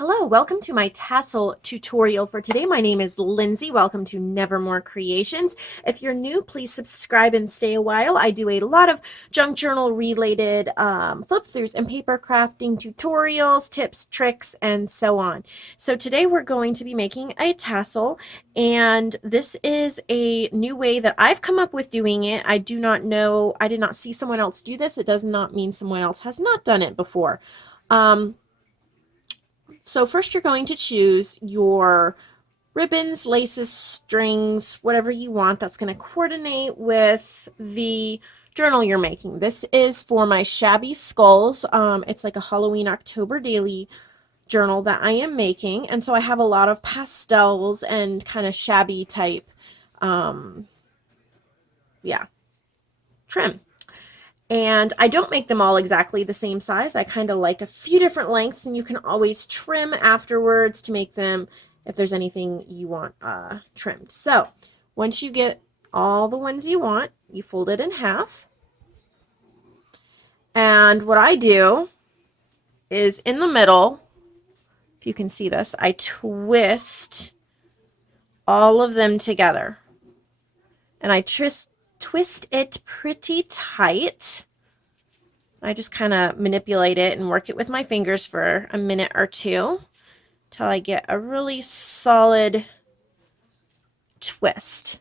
Hello, welcome to my tassel tutorial for today. My name is Lindsay. Welcome to Nevermore Creations. If you're new, please subscribe and stay a while. I do a lot of junk journal related flip-throughs and paper crafting tutorials, tips, tricks, and so on. So today we're going to be making a tassel, and this is a new way that I've come up with doing it. I did not see someone else do this. It does not mean someone else has not done it before. So first you're going to choose your ribbons, laces, strings, whatever you want that's going to coordinate with the journal you're making. This is for my Shabby Skulls. It's like a Halloween October daily journal that I am making, and so I have a lot of pastels and kind of shabby type trim. And I don't make them all exactly the same size. I kind of like a few different lengths, and you can always trim afterwards to make them if there's anything you want trimmed. So once you get all the ones you want, you fold it in half. And what I do is in the middle, if you can see this, I twist all of them together. And I twist it pretty tight. I just kind of manipulate it and work it with my fingers for a minute or two till I get a really solid twist.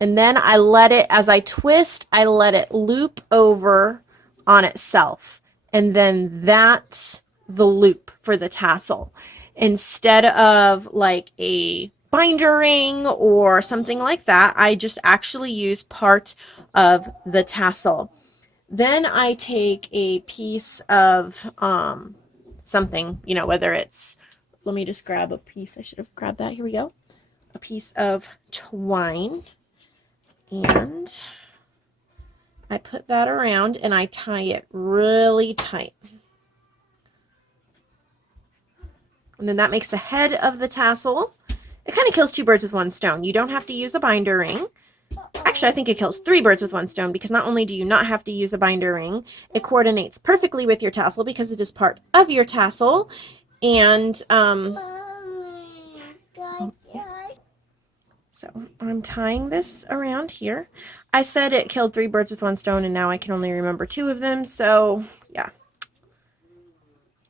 And then I let it, as I twist, I let it loop over on itself. And then that's the loop for the tassel. Instead of like a binder ring or something like that, I just actually use part of the tassel. Then I take a piece of something, whether it's, let me just grab a piece. I should have grabbed that. Here we go. A piece of twine, and I put that around and I tie it really tight. And then that makes the head of the tassel. It kind of kills two birds with one stone. You don't have to use a binder ring. Actually, I think it kills three birds with one stone, because not only do you not have to use a binder ring, it coordinates perfectly with your tassel because it is part of your tassel. And so I'm tying this around here. I said it killed three birds with one stone, and now I can only remember two of them. So yeah,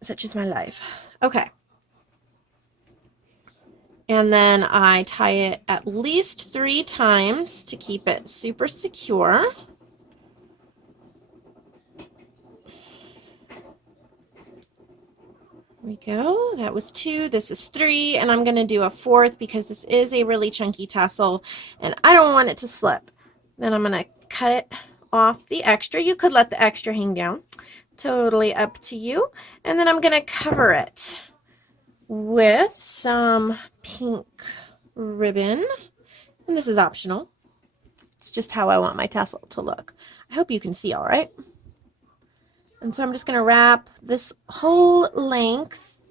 such is my life. Okay. And then I tie it at least 3 times to keep it super secure. There we go. That was 2. This is 3. And I'm going to do a 4th because this is a really chunky tassel and I don't want it to slip. Then I'm going to cut it off the extra. You could let the extra hang down. Totally up to you. And then I'm going to cover it with some pink ribbon, and this is optional. It's just how I want my tassel to look. I hope you can see all right. And so I'm just going to wrap this whole length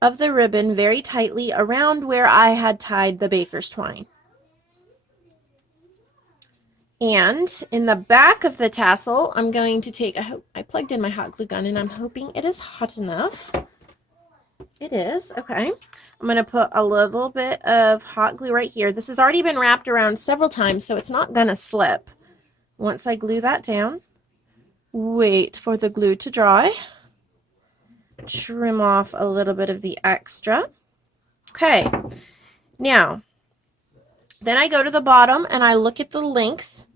of the ribbon very tightly around where I had tied the baker's twine. And in the back of the tassel, I'm going to take, I plugged in my hot glue gun and I'm hoping it is hot enough. It is. Okay. I'm going to put a little bit of hot glue right here. This has already been wrapped around several times, so it's not going to slip. Once I glue that down, wait for the glue to dry. Trim off a little bit of the extra. Okay. Now, then I go to the bottom and I look at the length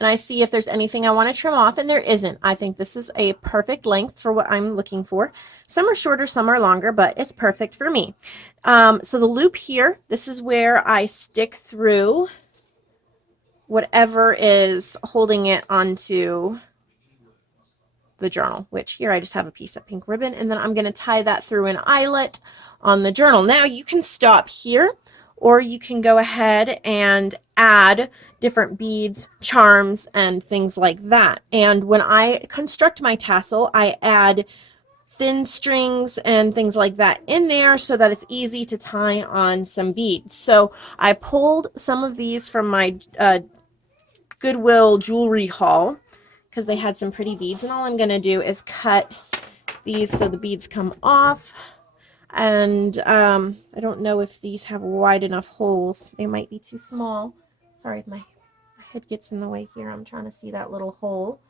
and I see if there's anything I want to trim off, and there isn't. I think this is a perfect length for what I'm looking for. Some are shorter, some are longer, but it's perfect for me. So the loop here, this is where I stick through whatever is holding it onto the journal, which here I just have a piece of pink ribbon, and then I'm going to tie that through an eyelet on the journal. Now you can stop here, or you can go ahead and add different beads, charms, and things like that. And when I construct my tassel, I add thin strings and things like that in there so that it's easy to tie on some beads. So I pulled some of these from my Goodwill jewelry haul because they had some pretty beads, and all I'm going to do is cut these so the beads come off. And I don't know if these have wide enough holes. They might be too small. Sorry if my head gets in the way here. I'm trying to see that little hole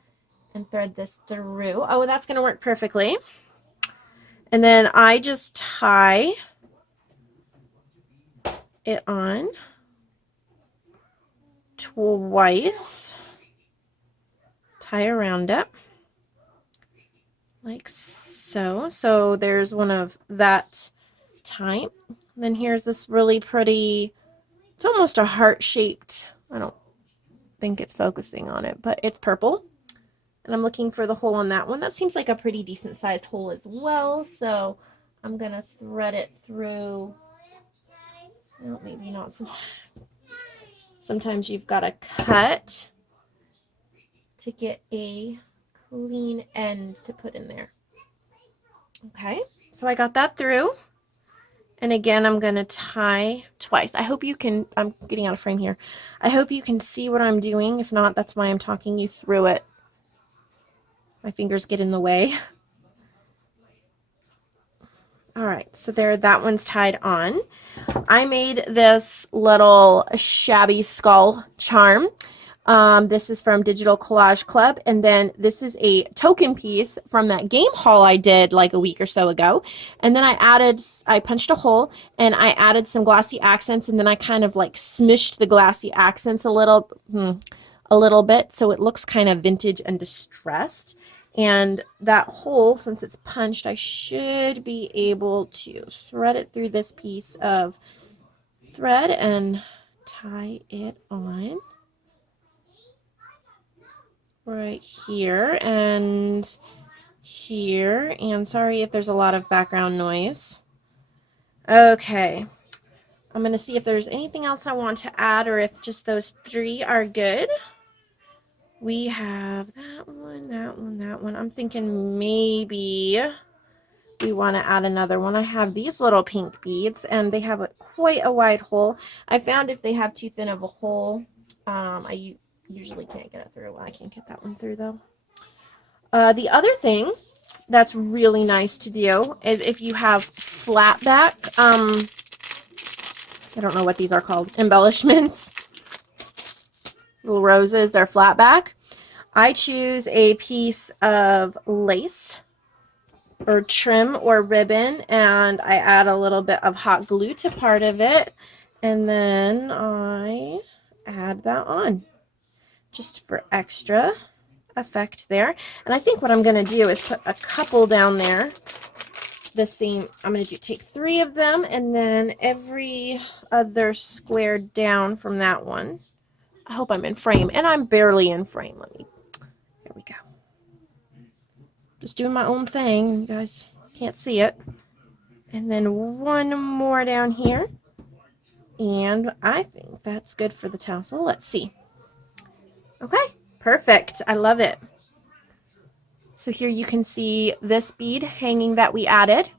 and thread this through. Oh, that's going to work perfectly. And then I just tie it on twice. Tie around it like so. So there's one of that type. Then here's this really pretty, it's almost a heart-shaped, I don't think it's focusing on it, but it's purple. And I'm looking for the hole on that one. That seems like a pretty decent sized hole as well. So I'm going to thread it through. Well, maybe not. Sometimes you've got to cut to get a clean end to put in there. Okay, so I got that through. And again, I'm going to tie twice. I hope you can, I'm getting out of frame here. I hope you can see what I'm doing. If not, that's why I'm talking you through it. My fingers get in the way. All right, so there, that one's tied on. I made this little shabby skull charm. This is from Digital Collage Club, and then this is a token piece from that game haul I did like a week or so ago. And then I punched a hole and I added some glossy accents, and then I kind of like smushed the glossy accents a little bit so it looks kind of vintage and distressed. And that hole, since it's punched, I should be able to thread it through this piece of thread and tie it on right here and here. And sorry if there's a lot of background noise. Okay, I'm going to see if there's anything else I want to add or if just those three are good. We have that one, that one, that one. I'm thinking maybe we want to add another one. I have these little pink beads, and they have quite a wide hole. I found if they have too thin of a hole, I usually can't get it through. I can't get that one through, though. The other thing that's really nice to do is if you have flat back, I don't know what these are called, embellishments. Little roses, they're flat back. I choose a piece of lace or trim or ribbon, and I add a little bit of hot glue to part of it, and then I add that on just for extra effect there. And I think what I'm going to do is put a couple down there. The same, I'm going to take 3 of them, and then every other square down from that one. I hope I'm in frame, and I'm barely in frame. Here we go. Just doing my own thing. You guys can't see it. And then one more down here. And I think that's good for the tassel. Let's see. Okay, perfect. I love it. So here you can see this bead hanging that we added.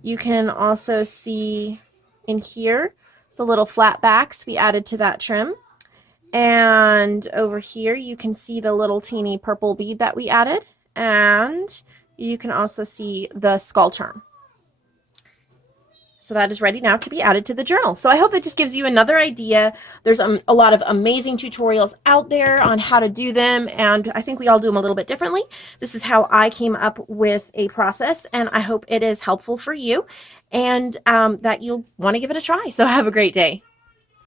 You can also see in here the little flat backs we added to that trim. And over here you can see the little teeny purple bead that we added, and you can also see the skull charm. So that is ready now to be added to the journal. So I hope that just gives you another idea. There's a lot of amazing tutorials out there on how to do them, and I think we all do them a little bit differently. This is how I came up with a process, and I hope it is helpful for you and that you'll want to give it a try. So have a great day.